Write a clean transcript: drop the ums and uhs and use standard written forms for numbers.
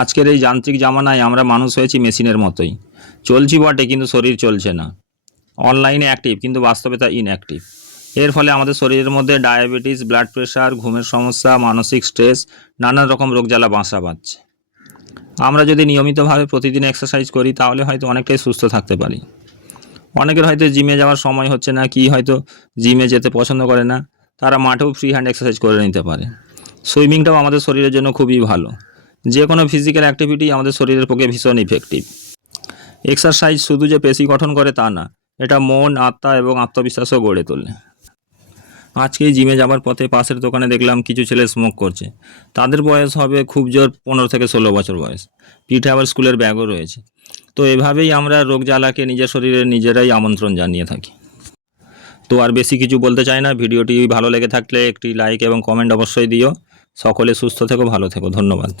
আজকের এই যান্ত্রিক জামানায় আমরা মানুষ হয়েছি মেশিনের মতোই। চলছি বটে কিন্তু শরীর চলছে না। অনলাইনে অ্যাক্টিভ কিন্তু বাস্তবে তা ইনঅ্যাক্টিভ। এর ফলে আমাদের শরীরের মধ্যে ডায়াবেটিস, ব্লাড প্রেশার, ঘুমের সমস্যা, মানসিক স্ট্রেস, নানান রকম রোগজ্বালা বাসা বাঁধছে। আমরা যদি নিয়মিতভাবে প্রতিদিন এক্সারসাইজ করি তাহলে হয়তো অনেকটাই সুস্থ থাকতে পারি। অনেকের হয়তো জিমে যাওয়ার সময় হচ্ছে না, কি হয়তো জিমে যেতে পছন্দ করে না, তারা মাঠেও ফ্রি হ্যান্ড এক্সারসাইজ করে নিতে পারে। সুইমিংটাও আমাদের শরীরের জন্য খুবই ভালো। যে কোনো ফিজিক্যাল অ্যাক্টিভিটি আমাদের শরীরের পক্ষে ভীষণ ইফেক্টিভ। এক্সারসাইজ শুধু যে পেশি গঠন করে তা না, এটা মন, আত্মা এবং আত্মবিশ্বাসও গড়ে তোলে। আজকেই জিমে যাবার পথে পাশের দোকানে দেখলাম কিছু ছেলে স্মোক করছে। তাদের বয়স হবে খুব জোর 15 থেকে 16 বছর বয়স। পিঠে আবার স্কুলের ব্যাগও রয়েছে। তো এভাবেই আমরা রোগ জ্বালাকে নিজের শরীরে নিজেরাই আমন্ত্রণ জানিয়ে থাকি। তো আর বেশি কিছু বলতে চাই না। ভিডিওটি ভালো লেগে থাকলে একটি লাইক এবং কমেন্ট অবশ্যই দিও। সকলে সুস্থ থেকো, ভালো থেকো। ধন্যবাদ।